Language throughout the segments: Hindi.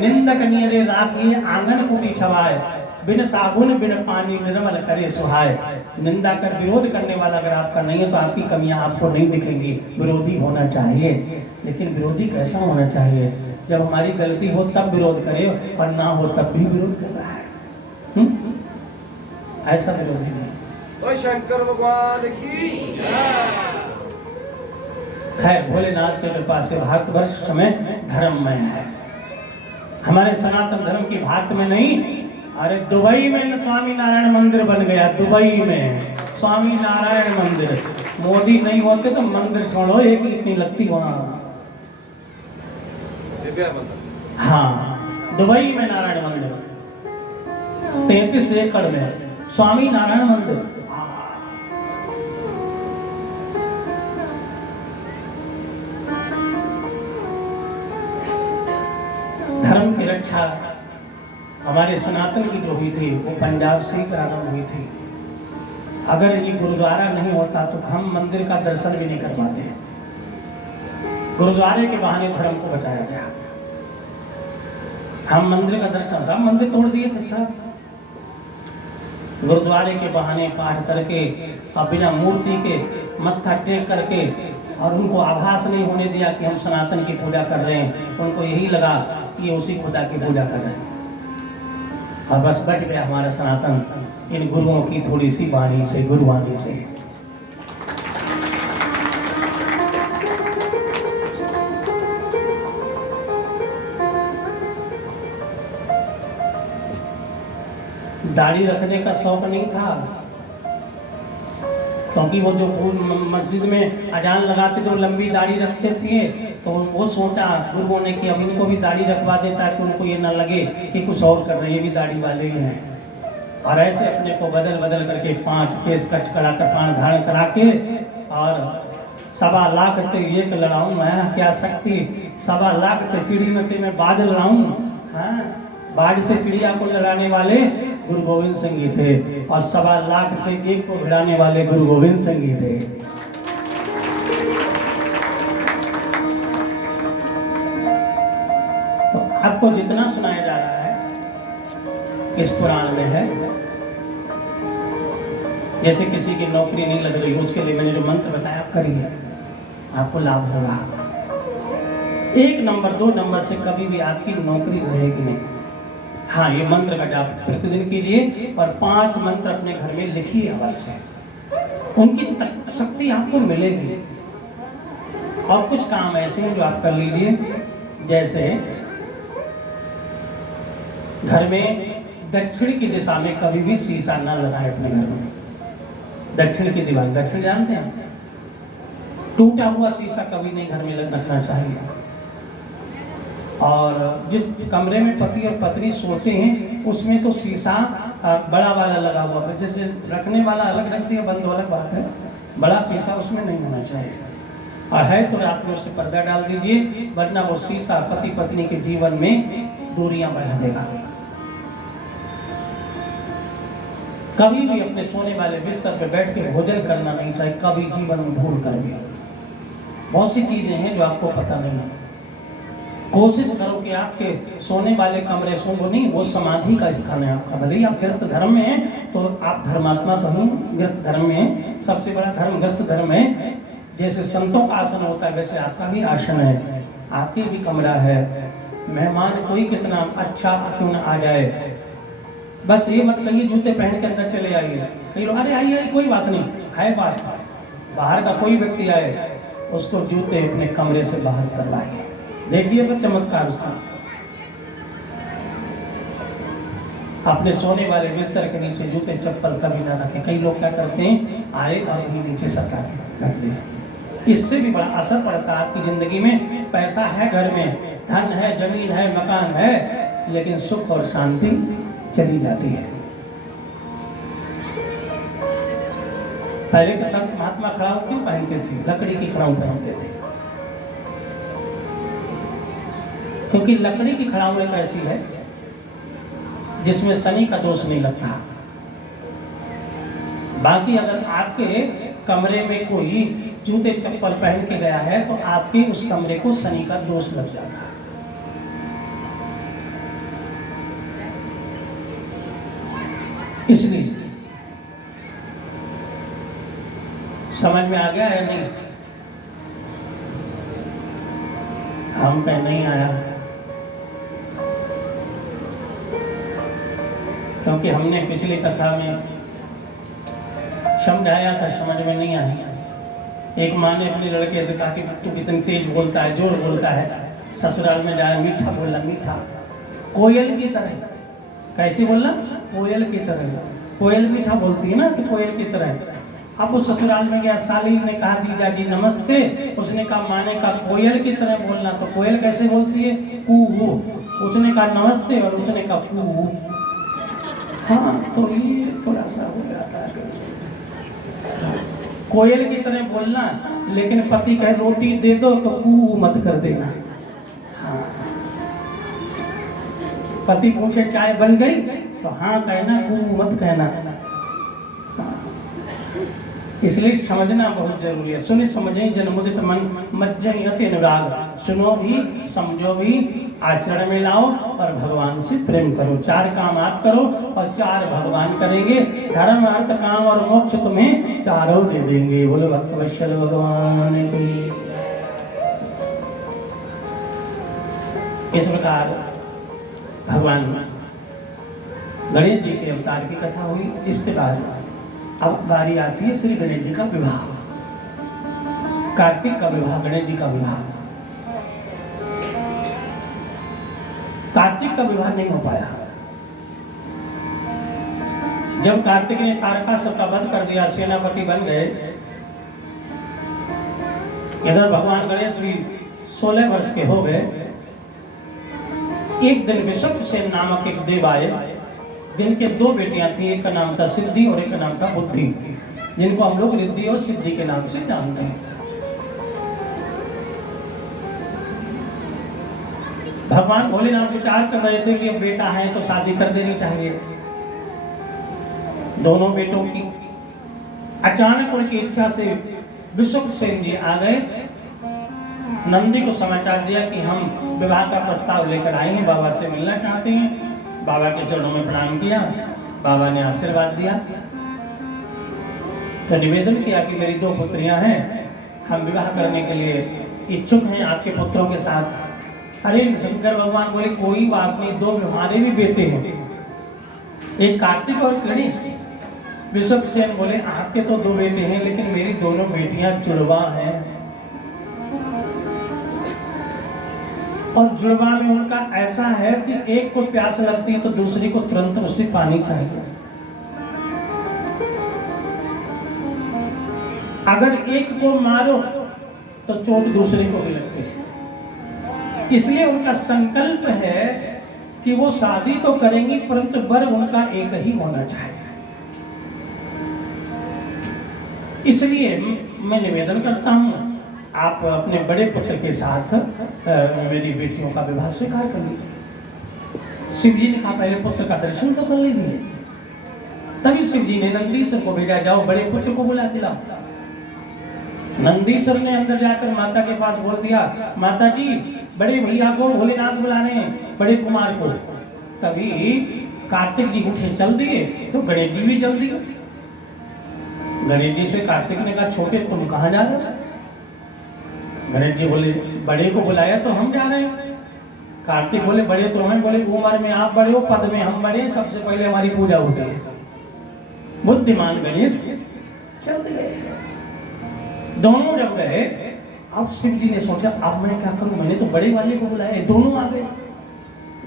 निंदक नियरे राखी आंगन कूटी छवाए, बिन साबुन बिन पानी निर्मल करे सुहाए। निंदा कर विरोध करने वाला अगर आपका नहीं है तो आपकी कमियां आपको नहीं दिखेंगी। विरोधी होना चाहिए, लेकिन विरोधी कैसा होना चाहिए? जब हमारी गलती हो तब विरोध करे और ना हो तब भी विरोध कर रहा है। ऐसा विरोधी नहीं। शंकर भगवान की। खैर, भोलेनाथ की कृपा से भारतवर्ष में धर्ममय है। हमारे सनातन धर्म की भारत में नहीं, अरे दुबई में स्वामी नारायण मंदिर बन गया। दुबई में स्वामी नारायण मंदिर। मोदी नहीं होते तो मंदिर छोड़ो, एक इतनी लगती वहां। हाँ, दुबई में नारायण मंदिर 33 एकड़ में स्वामी नारायण मंदिर। धर्म की रक्षा हमारे सनातन की जो हुई थी वो पंजाब से ही प्रारंभ हुई थी। अगर ये गुरुद्वारा नहीं होता तो हम मंदिर का दर्शन भी नहीं कर पाते। गुरुद्वारे के बहाने धर्म को बचाया गया। हम मंदिर का दर्शन, सब मंदिर तोड़ दिए थे सब। गुरुद्वारे के बहाने पाठ करके और बिना मूर्ति के मत्था टेक करके, और उनको आभास नहीं होने दिया कि हम सनातन की पूजा कर रहे हैं। उनको यही लगा कि ये उसी खुदा की पूजा कर रहे हैं, और बस बच गया हमारा सनातन इन गुरुओं की थोड़ी सी वाणी से, गुरुवाणी से। दाढ़ी रखने का शौक नहीं था, क्योंकि वो जो मस्जिद में अजान लगाते तो लंबी दाढ़ी रखते थे, तो वो सोचा गुरुओं ने कि अब इनको भी दाढ़ी रखवा देता है कि उनको ये ना लगे कि कुछ और कर रहे हैं, ये भी दाढ़ी वाले ही हैं। और ऐसे अपने को बदल बदल करके 5 केस कच करा कर प्राण धारण करा के, और 1.25 लाख ते एक लड़ाऊं मैं क्या शक्ति, 1.25 लाख ते चिड़ी में ते मैं बाज लड़ाऊं। हाँ, बाढ़ से चिड़िया को लड़ाने वाले गुरु गोविंद सिंह जी थे, और 1.25 लाख से एक को भिड़ाने वाले गुरु गोविंद सिंह जी थे। तो आपको जितना सुनाया जा रहा है इस पुराण में है। जैसे किसी की नौकरी नहीं लग रही, उसके लिए मैंने जो मंत्र बताया आप करिए, आपको लाभ होगा। 1 नंबर 2 नंबर से कभी भी आपकी नौकरी रहेगी नहीं। हाँ, ये मंत्र का जाप प्रतिदिन कीजिए, और 5 मंत्र अपने घर में लिखिए अवश्य। उनकी शक्ति आपको मिलेगी। और कुछ काम ऐसे हैं जो आप कर लीजिए, जैसे घर में दक्षिण की दिशा में कभी भी शीशा ना लगाए अपने घर में। दक्षिण की दीवार, दक्षिण जानते हैं, टूटा हुआ शीशा कभी नहीं घर में रखना चाहिए। और जिस कमरे में पति और पत्नी सोते हैं उसमें तो शीशा बड़ा वाला लगा हुआ है, जैसे रखने वाला अलग रख दिया, बंद अलग बात है, बड़ा शीशा उसमें नहीं होना चाहिए। और है तो रात में उससे पर्दा डाल दीजिए, वरना वो शीशा पति पत्नी के जीवन में दूरियां बढ़ा देगा। कभी भी अपने सोने वाले बिस्तर पर बैठ के भोजन करना नहीं चाहिए, कभी जीवन में भूल कर भी। बहुत सी चीजें हैं जो आपको पता नहीं है। कोशिश करो कि आपके सोने वाले कमरे वो नहीं, वो समाधि का स्थान है आपका। भले ही आप गृहस्थ धर्म में हैं तो आप धर्मात्मा तो ही गृहस्थ धर्म में, सबसे बड़ा धर्म गृहस्थ धर्म है। जैसे संतों का आसन होता है वैसे आपका भी आसन है, आपके भी कमरा है। मेहमान कोई कितना अच्छा क्यों न आ जाए, बस ये मत कहिए जूते पहन के अंदर चले आइए। कई लोग अरे आइए कोई बात नहीं है, बात बाहर का कोई व्यक्ति आए उसको जूते अपने कमरे से बाहर करवाइए। देखिए तो चमत्कार उसका। अपने सोने वाले बिस्तर के नीचे जूते चप्पल कभी ना रखें। कई लोग क्या करते हैं, आए और वहीं नीचे सटा के रख दें। इससे भी बड़ा असर पड़ता है आपकी जिंदगी में। पैसा है घर में, धन है, जमीन है, मकान है, लेकिन सुख और शांति चली जाती है। पहले के संत महात्मा खड़ाऊ क्यों पहनते थे? लकड़ी की खड़ाऊ पहनते थे, क्योंकि लकड़ी की खड़ाऊ एक ऐसी है जिसमें शनि का दोष नहीं लगता। बाकी अगर आपके कमरे में कोई जूते चप्पल पहन के गया है तो आपके उस कमरे को शनि का दोष लग जाता है। इसलिए समझ में आ गया या नहीं? हम कहीं नहीं आया, क्योंकि हमने पिछली कथा में समझाया था, समझ में नहीं आई। एक माँ ने अपने लड़के से कहा कि तू कितनी तेज बोलता है, जोर बोलता है, ससुराल में जाए मीठा बोलना, मीठा कोयल की तरह। कैसे बोलना? कोयल की तरह। कोयल मीठा बोलती है ना, तो कोयल की तरह। अब वो ससुराल में गया, साली ने कहा जीजा जी नमस्ते, उसने कहा माँ ने कहा कोयल की तरह बोलना। तो कोयल कैसे बोलती है? कू। उसने कहा नमस्ते और उसने कहा कू। हाँ, तो ये थोड़ा सा हो जाता है, कोयल की तरह बोलना, लेकिन पति कहे रोटी दे दो तो कू मत कर देना। हाँ, पति पूछे चाय बन गई तो हाँ कहना, कू मत कहना। हाँ। इसलिए समझना बहुत जरूरी है। सुने समझें जन्मुदित मन मज्जन यति अनुराग, सुनो भी समझो भी, आचरण में लाओ और भगवान से प्रेम करो। 4 काम आप करो और 4 भगवान करेंगे। धर्म अर्थ काम और मोक्ष तुम्हें चारों दे देंगे। बोलो भक्तवत्सल भगवान की। इस प्रकार भगवान गणेश जी के अवतार की कथा हुई। इसके बाद अब बारी आती है श्री गणेश जी का विवाह, कार्तिक का विवाह, गणेश जी का विवाह। कार्तिक का विवाह नहीं हो पाया। जब कार्तिक ने तारकासुर का वध कर दिया, सेनापति बन गए, इधर भगवान गणेश भी 16 वर्ष के हो गए। एक दिन विश्वसेन नामक एक देव आए, जिनके 2 बेटियां थी, एक का नाम था सिद्धि और एक का नाम था बुद्धि, जिनको हम लोग रिद्धि और सिद्धि के नाम से जानते हैं। भगवान भोलेनाथ विचार कर रहे थे कि अब बेटा है तो शादी कर देनी चाहिए दोनों बेटों की। अचानक उनकी इच्छा से विश्वसेन जी आ गए, नंदी को समाचार दिया कि हम विवाह का प्रस्ताव लेकर आए हैं, बाबा से मिलना चाहते हैं। बाबा के चरणों में प्रणाम किया, बाबा ने आशीर्वाद दिया, तो निवेदन किया कि मेरी 2 पुत्रियां हैं, हम विवाह करने के लिए इच्छुक हैं आपके पुत्रों के साथ। अरे शंकर भगवान बोले कोई बात नहीं, 2 हमारे भी बेटे हैं, एक कार्तिक और गणेश। विश्वसेन बोले आपके तो 2 बेटे हैं, लेकिन मेरी दोनों बेटियां जुड़वा हैं, और जुड़वा में उनका ऐसा है कि एक को प्यास लगती है तो दूसरी को तुरंत उससे पानी चाहिए। अगर एक को मारो तो चोट दूसरे को भी लगती है। इसलिए उनका संकल्प है कि वो शादी तो करेंगी, परंतु वर उनका एक ही होना चाहिए। इसलिए मैं निवेदन करता हूं, आप अपने बड़े पुत्र के साथ मेरी बेटियों का विवाह स्वीकार कर लीजिए। शिव जी ने कहा पहले पुत्र का दर्शन तो कर लीजिए। तभी शिव जी ने नंदीश्वर को भेजा, जाओ बड़े पुत्र को बुला के लाओ। नंदीश्वर ने अंदर जाकर माता के पास बोल दिया, माता जी बड़े भैया को भोलेनाथ बुला रहे हैं, बड़े कुमार को। तभी कार्तिक जी उठे चल दिए, तो गणेश जी भी चल दिए। गणेश जी से कार्तिक ने कहा छोटे तुम कहाँ जा रहे हो? गणेश जी बोले बड़े को बुलाया तो हम जा रहे हैं। कार्तिक बोले बड़े तो हैं, बोले उम्र में आप बड़े हो, पद में हम बड़े, सबसे पहले हमारी पूजा होती है। बुद्धिमान गणेश चल दिए। दोनों जब गए, अब शिव जी ने सोचा अब मैं क्या करूं, मैंने तो बड़े वाले को बुलाया, दोनों आ गए।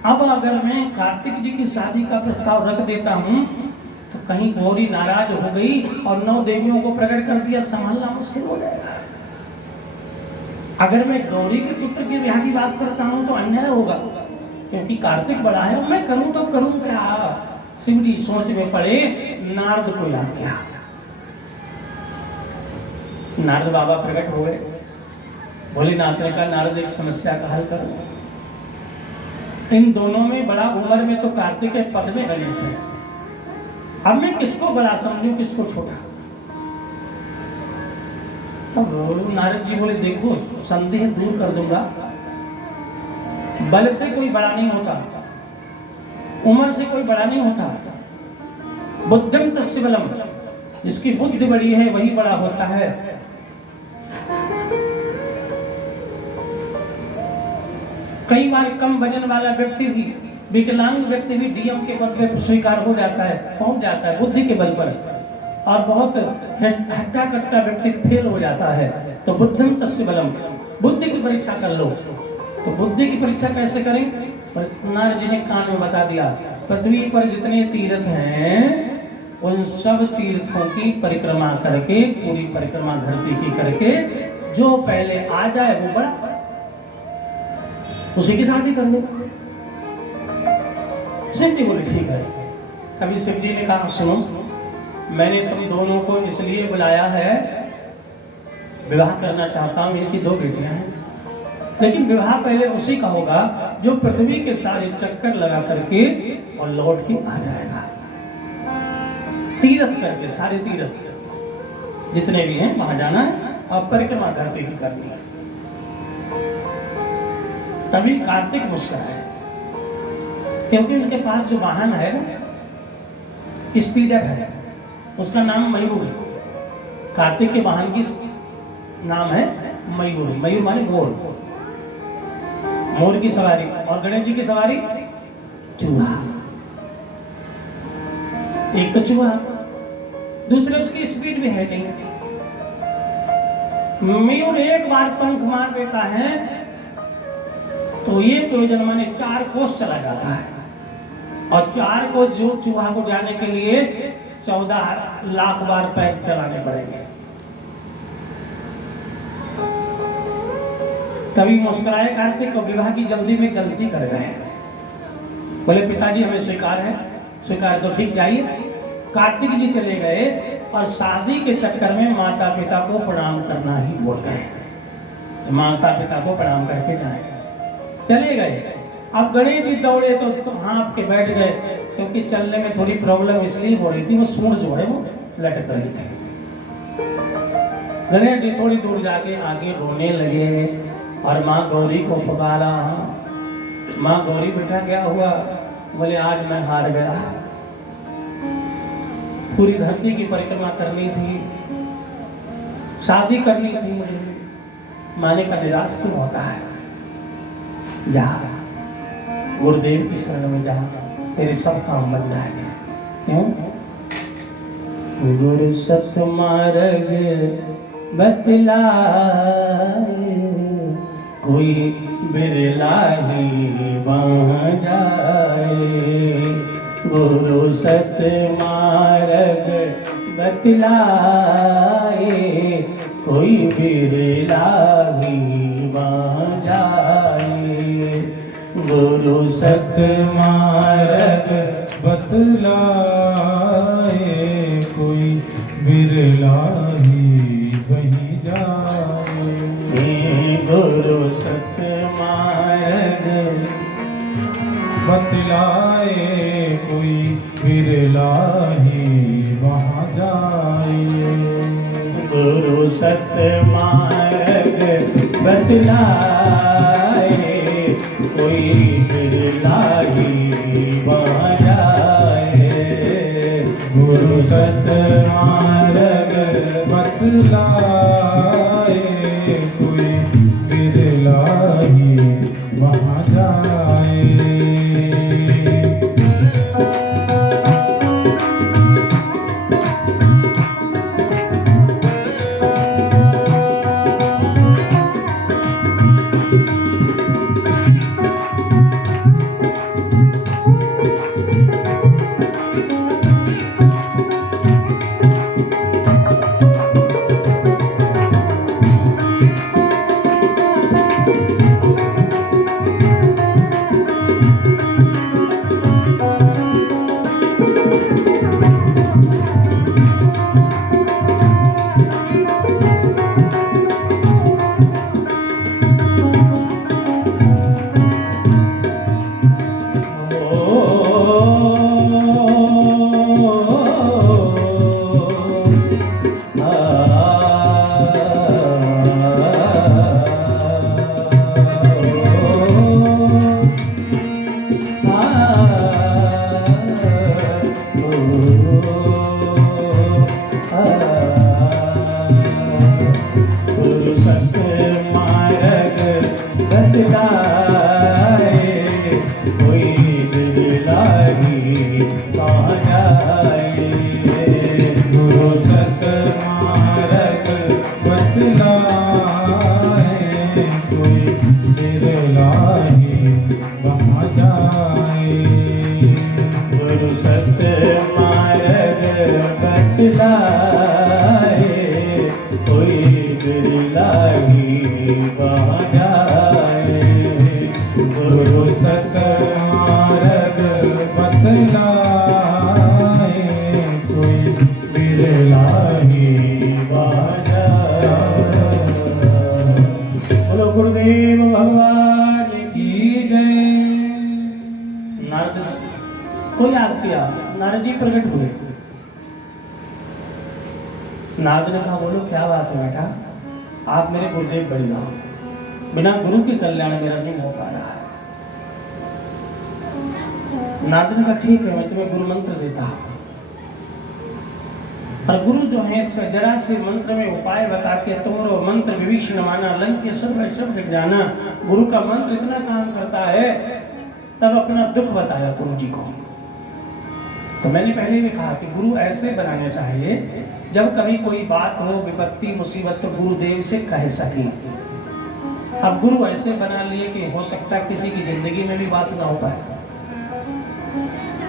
अब अगर मैं कार्तिक जी की शादी का प्रस्ताव रख देता हूं तो कहीं गौरी नाराज हो गई और 9 देवियों को प्रकट कर दिया, संभालना मुश्किल हो जाएगा। अगर मैं गौरी के पुत्र के ब्याह की बात करता हूं तो अन्याय होगा, क्योंकि कार्तिक बड़ा है, मैं करूं तो करूं क्या। शिव जी सोच में पड़े, नारद को याद किया। नारद बाबा प्रकट हो गए। भोलेनाथ ने कहा नारद एक समस्या का हल करो। इन दोनों में बड़ा उम्र में तो कार्तिक है, पद में गणेश है, अब मैं किसको बड़ा समझूं किसको छोटा। तब नारद जी बोले देखो संदेह दूर कर दूंगा, बल से कोई बड़ा नहीं होता, उम्र से कोई बड़ा नहीं होता, बुद्धिम तस्य बलम, जिसकी बुद्धि बड़ी है वही बड़ा होता है। कई बार कम वजन वाला व्यक्ति भी, विकलांग व्यक्ति भी डीएम के पद पे स्वीकार हो जाता है, पहुंच जाता है बुद्धि के बल पर, और बहुत हट्टा कट्टा व्यक्ति फेल हो जाता है। तो बुद्धिम तस्य बलम, बुद्धि की परीक्षा कर लो। तो बुद्धि की परीक्षा कैसे करें? नारद जी ने कान में बता दिया, पृथ्वी पर जितने तीर्थ हैं उन सब तीर्थों की परिक्रमा करके, पूरी परिक्रमा धरती की करके, जो पहले आ जाए वो बड़ा, उसी के साथ ही कर लो। शिव जी बोले ठीक है। कभी शिव जी ने कहा सुनो, मैंने तुम दोनों को इसलिए बुलाया है, विवाह करना चाहता हूं, इनकी 2 बेटियां हैं, लेकिन विवाह पहले उसी का होगा जो पृथ्वी के सारे चक्कर लगा करके और लौट के आ जाएगा, तीर्थ करके, सारे तीर्थ जितने भी हैं वहां जाना है और परिक्रमा धरती की करनी है। तभी कार्तिक मुस्कुराए, क्योंकि उनके पास जो वाहन है स्पीडर है, उसका नाम मयूर है। कार्तिक के वाहन की नाम है मयूर। मयूर माने मोर, मोर की सवारी। और गणेश जी की सवारी चूहा। एक तो चूहा, दूसरे उसकी स्पीड भी है नहीं। मयूर एक बार पंख मार देता है तो ये प्रयोजन माने 4 कोस चला जाता है, और 4 को जो चूहा को जाने के लिए 14 लाख बार पैर चलाने पड़ेंगे। तभी मुस्कुराए कार्तिक को, विवाह की जल्दी में गलती कर गए। बोले पिताजी हमें स्वीकार है। स्वीकार तो ठीक, जाइए। कार्तिक जी चले गए और शादी के चक्कर में माता पिता को प्रणाम करना ही भूल गए। माता पिता को प्रणाम करके जाए, चले गए। अब गणेश जी दौड़े तो हाँप के बैठ गए, क्योंकि चलने में थोड़ी प्रॉब्लम इसलिए हो रही थी, वो सूंड जो है वो लटक रही थी। गणेश जी थोड़ी दूर जाके आगे रोने लगे और माँ गौरी को पुकारा। माँ गौरी बेटा क्या हुआ? बोले आज मैं हार गया, पूरी धरती की परिक्रमा करनी थी, शादी करनी थी मुझे। माने का निराश क्यों होता है? जा गुरुदेव की शरण में जा, तेरे सब काम बन जाएंगे। क्यों? गुरु सत मार्ग बतलाए, कोई बिरला ही वहाँ जाए। गुरु सत मार्ग बतलाए, कोई बिरला ही वहाँ जाए। गुरु सत मार्ग बतलाए, कोई बिरला ही वही जाए। गुरु सत मार्ग बतलाए, कोई बिरला ही वहाँ जाए। गुरु सत मार्ग बतलाए, कोई बिरला ही वहाँ जाए। गुरु सत मार्ग बतलाए, कोई बिरला ही वहाँ जाए। बतलाए कोई बिरला ही बजाए। बोलो गुरुदेव भगवान की जय। नारद को याद किया, नारद जी प्रकट हुए। नारद ने कहा बोलो क्या बात है बेटा, आप मेरे गुरुदेव बन जाओ, बिना गुरु के कल्याण मेरा नहीं हो पा रहा है। नारद ने कहा ठीक है, मैं तुम्हें गुरु मंत्र देता हूं। पर गुरु जो है जरा से मंत्र में उपाय बता के तुमरो मंत्र विभीषण माना लंक के सब शब्द जाना, गुरु का मंत्र इतना काम करता है। तब अपना दुख बताया गुरु जी को। तो मैंने पहले भी कहा कि गुरु ऐसे बनाने चाहिए जब कभी कोई बात हो, विपत्ति मुसीबत, तो गुरुदेव से कह सके। अब गुरु ऐसे बना लिए कि हो सकता है किसी की जिंदगी में भी बात ना हो पाए।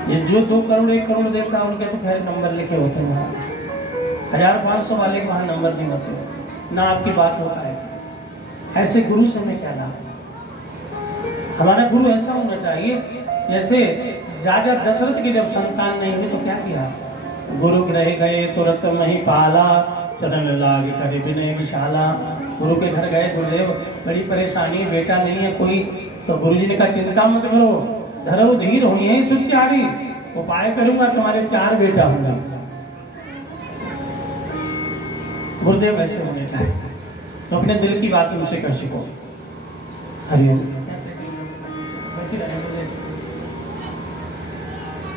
ये जो 2 करोड़ 1 करोड़ देता है उनके तो खैर नंबर लिखे होते हैं वहाँ, 1500 वाले के वहाँ नंबर नहीं होते, ना आपकी बात हो पाएगी। ऐसे गुरु से हमें क्या लाभ। हमारा गुरु ऐसा होना चाहिए जैसे राजा दशरथ के जब संतान नहीं हुई तो क्या किया, गुरु रह गए तुरंत मही पाला, चरण लाग करे विनय विशाला। गुरु के घर गए, गुरुदेव बड़ी परेशानी, बेटा नहीं है कोई। तो गुरु जी ने कहा चिंता मत करो, धरो धीर हो, यही सुचारी उपाय करूंगा, तुम्हारे 4 बेटा होंगे। गुरुदेव ऐसे होने चाहिए, तो अपने दिल की बात उनसे कर सको। हरिओम।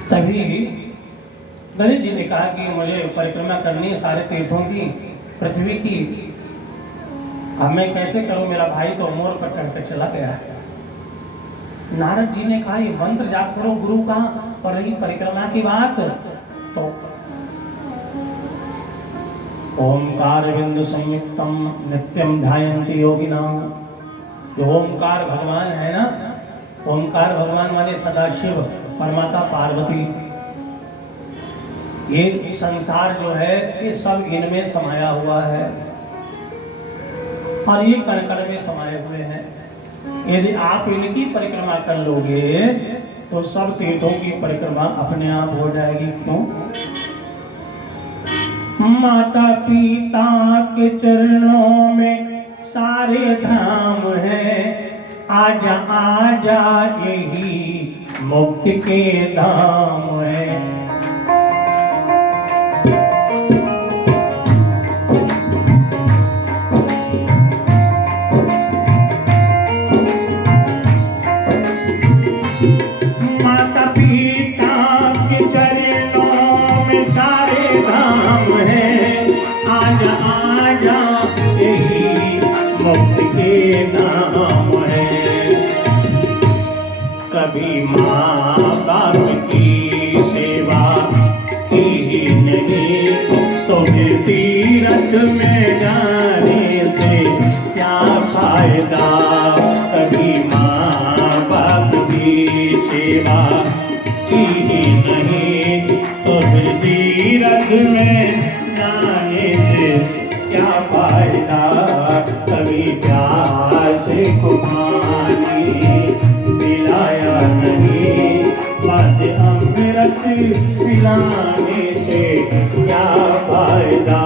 तभी गणेश जी ने कहा कि मुझे परिक्रमा करनी है सारे तीर्थों की, पृथ्वी की। अब मैं कैसे करूं, मेरा भाई तो मोर पर चढ़कर चला गया है। नारद जी ने कहा ये मंत्र जाप करो गुरु का। और रही परिक्रमा की बात, तो ओंकार बिंदु संयुक्तम नित्यम ध्यायन्ति योगिनाम। जो ओंकार भगवान है ना, ओंकार भगवान वाले सदाशिव, परमाता पार्वती, ये संसार जो है ये सब इनमें समाया हुआ है और ये कण कण में समाये हुए हैं। यदि आप इनकी परिक्रमा कर लोगे तो सब तीर्थों की परिक्रमा अपने आप हो जाएगी। क्यों? माता पिता के चरणों में सारे धाम है, आजा आजा यही मुक्ति के धाम है। माता पिता के चरणों में सारे धाम है, आजा आजा यही मुक्ति के नाम है। कभी माँ बाप की सेवा की ही नहीं तो फिर तीरथ में जाने से क्या फायदा। कभी माँ बाप की सेवा की ही नहीं तो फिर तीरथ में जाने से क्या फायदा। कभी प्यास को पानी पिलाया नहीं, बात अमृत पिलाने से क्या फायदा।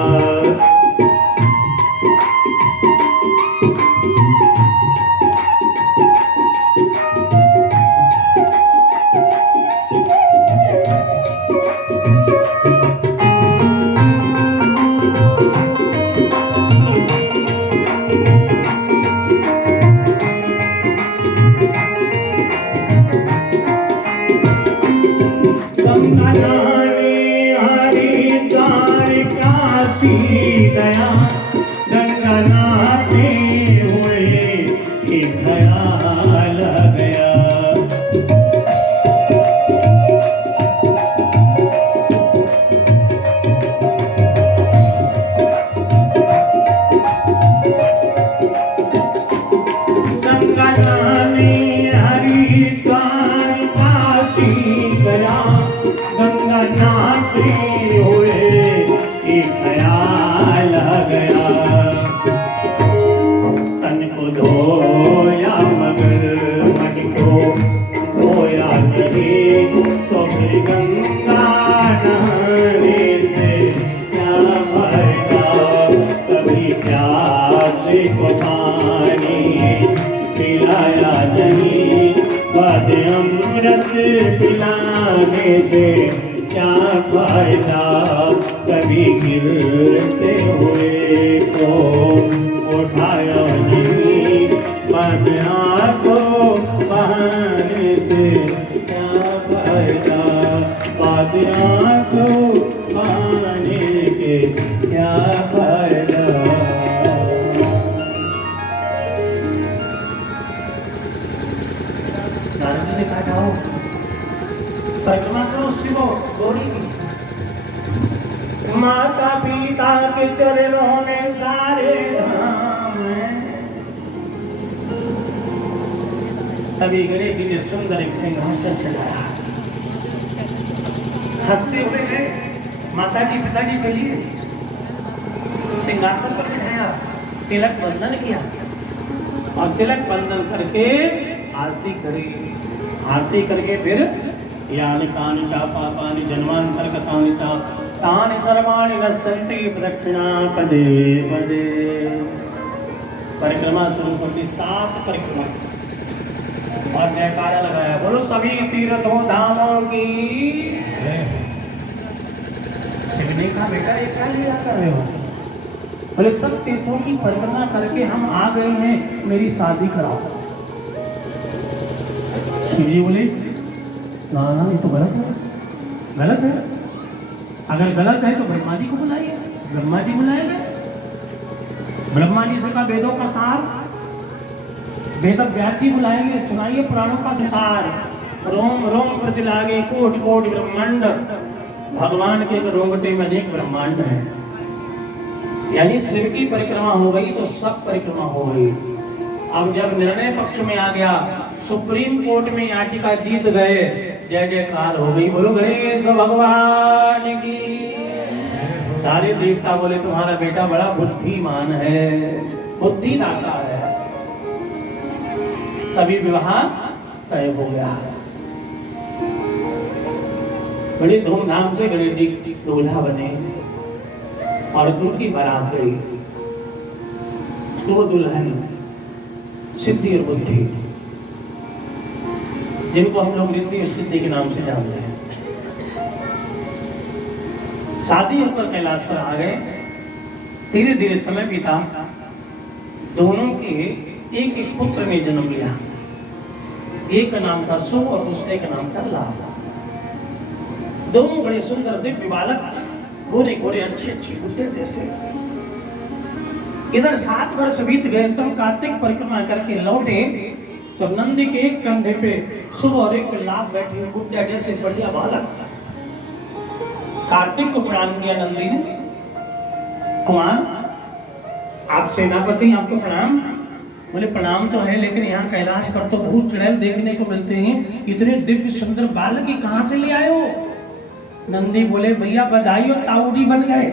गया गंगा नहाते हुए एक ख्याल आ गया। गंगा नहाने हरिद्वार काशी गया, गंगा नहाते हुए एक ख्याल आ गया। तन को धोया मगर मन को धोया नहीं तो गंगा नहाने से क्या फायदा, कभी प्यासे को पानी पिलाया नहीं, बाद अमृत पिलाने से क्या फायदा, कभी गिरते हुए को उठाया नहीं, बाद आंसू बहाने से क्या फायदा, बाद आंसू बहाने के क्या फायदा। नारद जी ने कहा जाओ परिक्रमा करो शिव गौरी की। माता पिता के चरणों में सारे धाम हैं। तभी गणेश जी ने सुंदर एक सिंहासन चढ़ाया। हंसते हुए गए, माता जी पिताजी चलिए, सिंहासन पर बैठाया, तिलक बंधन किया और तिलक बंधन करके आरती करी। आरती करके फिर यानि कानि च पापानि जन्मांतरगतानि च तानि सर्वाणि नश्यन्ति प्रदक्षिणा पदे पदे। परिक्रमा शुरू कर दी, 7 परिक्रमा और जयकारा लगाया, बोलो सभी तीर्थों धामों की। शिवजी का बेटा ये क्या लिया कर रहे हो? बोले सब तीर्थों की परिक्रमा करके हम आ गए हैं, मेरी शादी कराओ। शिवजी बोले ना ना ये तो गलत है, गलत है। अगर गलत है तो ब्रह्मा जी को बुलाइए। ब्रह्मा जी बुलाए गए। ब्रह्मा जी से कहा वेदों का सार, वेद व्यास जी बुलाएंगे, सुनाइए पुराणों का सार। रोम रोम प्रति लागे कोटि कोटि ब्रह्मांड, भगवान के रोंगटे में अनेक ब्रह्मांड है। यानी शिव की परिक्रमा हो गई तो सब परिक्रमा हो गई। अब जब निर्णय पक्ष में आ गया, सुप्रीम कोर्ट में याचिका जीत गए, जय जयकार हो गई, बोलो गणेश भगवान की। सारे देवता बोले तुम्हारा बेटा बड़ा बुद्धिमान है, बुद्धिदाता है। तभी विवाह तय हो गया। बड़ी धूमधाम से गणेश जी दूल्हा बने और उनकी बारात गई। 2 दुल्हन, सिद्धि और बुद्धि, जिनको हम लोग रिद्धि और सिद्धि के नाम से जानते हैं। शादी होकर कैलाश पर आ गए। धीरे धीरे समय बीता, दोनों के एक एक पुत्र ने जन्म लिया। एक का नाम था सु और दूसरे का नाम था लाभ। दोनों बड़े सुंदर दिव्य बालक, गोरे गोरे अच्छे अच्छे बुढ़े जैसे। इधर 7 वर्ष बीत गए, तब कार्तिक परिक्रमा करके लौटे तो नंदी के एक कंधे पे शुभ और एक लाभ बैठे गुड्डा जैसे बढ़िया बालक। कार्तिक को प्रणाम किया नंदी ने, कुमार आप सेनापति, आपको प्रणाम। बोले प्रणाम तो है, लेकिन यहाँ कैलाश पर तो भूत चुड़ैल देखने को मिलते हैं, इतने दिव्य सुंदर बालक ही कहाँ से ले आए हो? नंदी बोले भैया बधाई हो, ताऊजी बन गए।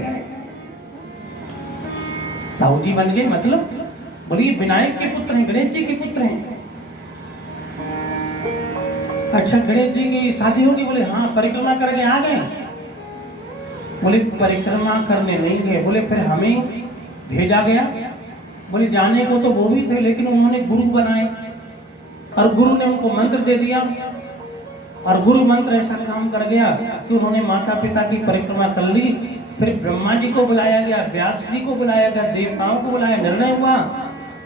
ताऊजी बन गए मतलब? बोलिए विनायक के पुत्र हैं, गणेश जी के पुत्र हैं। अच्छा गणेश जी की शादी होगी? बोले हाँ। परिक्रमा करके आ गए? बोले परिक्रमा करने नहीं गए। बोले फिर हमें भेजा गया? बोले जाने को तो वो भी थे, लेकिन उन्होंने गुरु बनाए और गुरु ने उनको मंत्र दे दिया और गुरु मंत्र ऐसा काम कर गया कि उन्होंने माता पिता की परिक्रमा कर ली। फिर ब्रह्मा जी को बुलाया गया, व्यास जी को बुलाया गया, देवताओं को बुलाया। निर्णय हुआ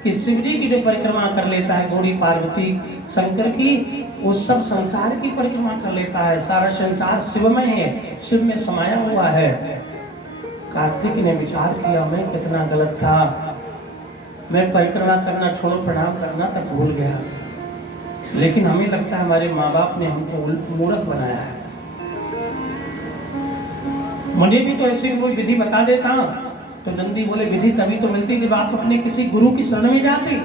कि शिव जी की जो परिक्रमा कर लेता है, गौरी पार्वती शंकर की, वो सब संसार की परिक्रमा कर लेता है। सारा संसार शिवमय है, शिव में समाया हुआ है। कार्तिक ने विचार किया मैं कितना गलत था, मैं परिक्रमा करना छोड़ो प्रणाम करना तक भूल गया। लेकिन हमें लगता है हमारे माँ बाप ने हमको मूर्ख बनाया है। मुझे भी तो ऐसी कोई विधि बता देता। तो नंदी बोले विधि तभी तो मिलती जब आप अपने किसी गुरु की शरण में जाते।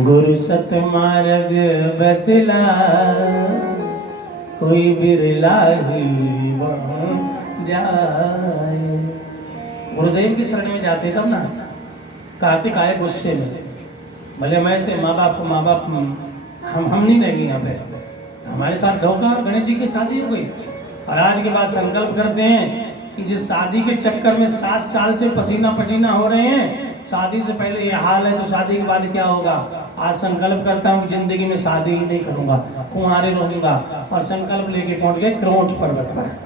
गुरु सत मार्ग बतला, कोई बिरला ही वहाँ जाए। गुरुदेव की शरण में जाते तब ना। कार्तिक आए गुस्से में, भले मैं से माँ बाप हम नहीं रहेंगे यहाँ पे, हमारे साथ धोखा, गणेश जी की शादी हो गई और आज के बाद संकल्प करते हैं कि जिस शादी के चक्कर में 7 साल से पसीना पसीना हो रहे हैं, शादी से पहले ये हाल है तो शादी के बाद क्या होगा। आज संकल्प करता हूँ जिंदगी में शादी ही नहीं करूंगा, कुंवारे रहूंगा। और संकल्प लेके पहुंच गए क्रोध पर्वत पर।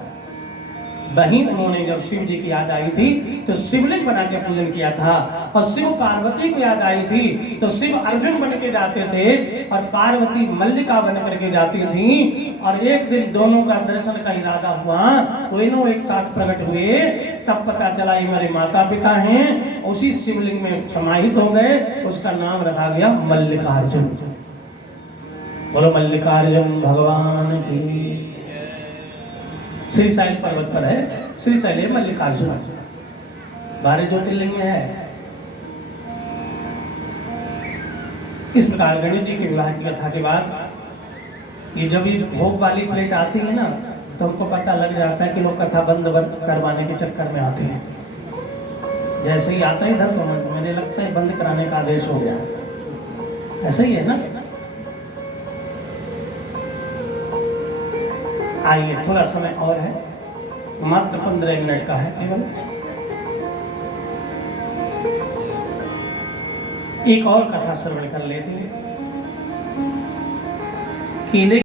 वहीं उन्होंने जब शिव जी की याद आई थी तो शिवलिंग बना के पूजन किया था, और शिव पार्वती को याद आई थी तो शिव अर्जुन बन के जाते थे और पार्वती मल्लिका बन करके जाती थी। और एक दिन दोनों का दर्शन का इरादा हुआ, दोनों एक साथ प्रकट हुए, तब पता चला ये मेरे माता पिता हैं। उसी शिवलिंग में समाहित हो गए, उसका नाम रखा गया मल्लिकार्जुन। बोलो मल्लिकार्जुन भगवान की। श्रीशैल पर्वत पर है, श्रीशैल है मल्लिकार्जुन, 12 ज्योतिर्लिंग में है। इस प्रकार गणेश जी के विवाह की कथा के बाद ये जब ये भोग वाली प्लेट आती है ना, तो हमको पता लग जाता है कि लोग कथा बंद करवाने के चक्कर में आते हैं। जैसे ही आता है इधर तो मुझे लगता है बंद कराने का आदेश हो गया, ऐसा ही है ना। आइए, थोड़ा समय और है, मात्र 15 मिनट का है केवल। एक और कथा श्रवण कर लेते हैं। केले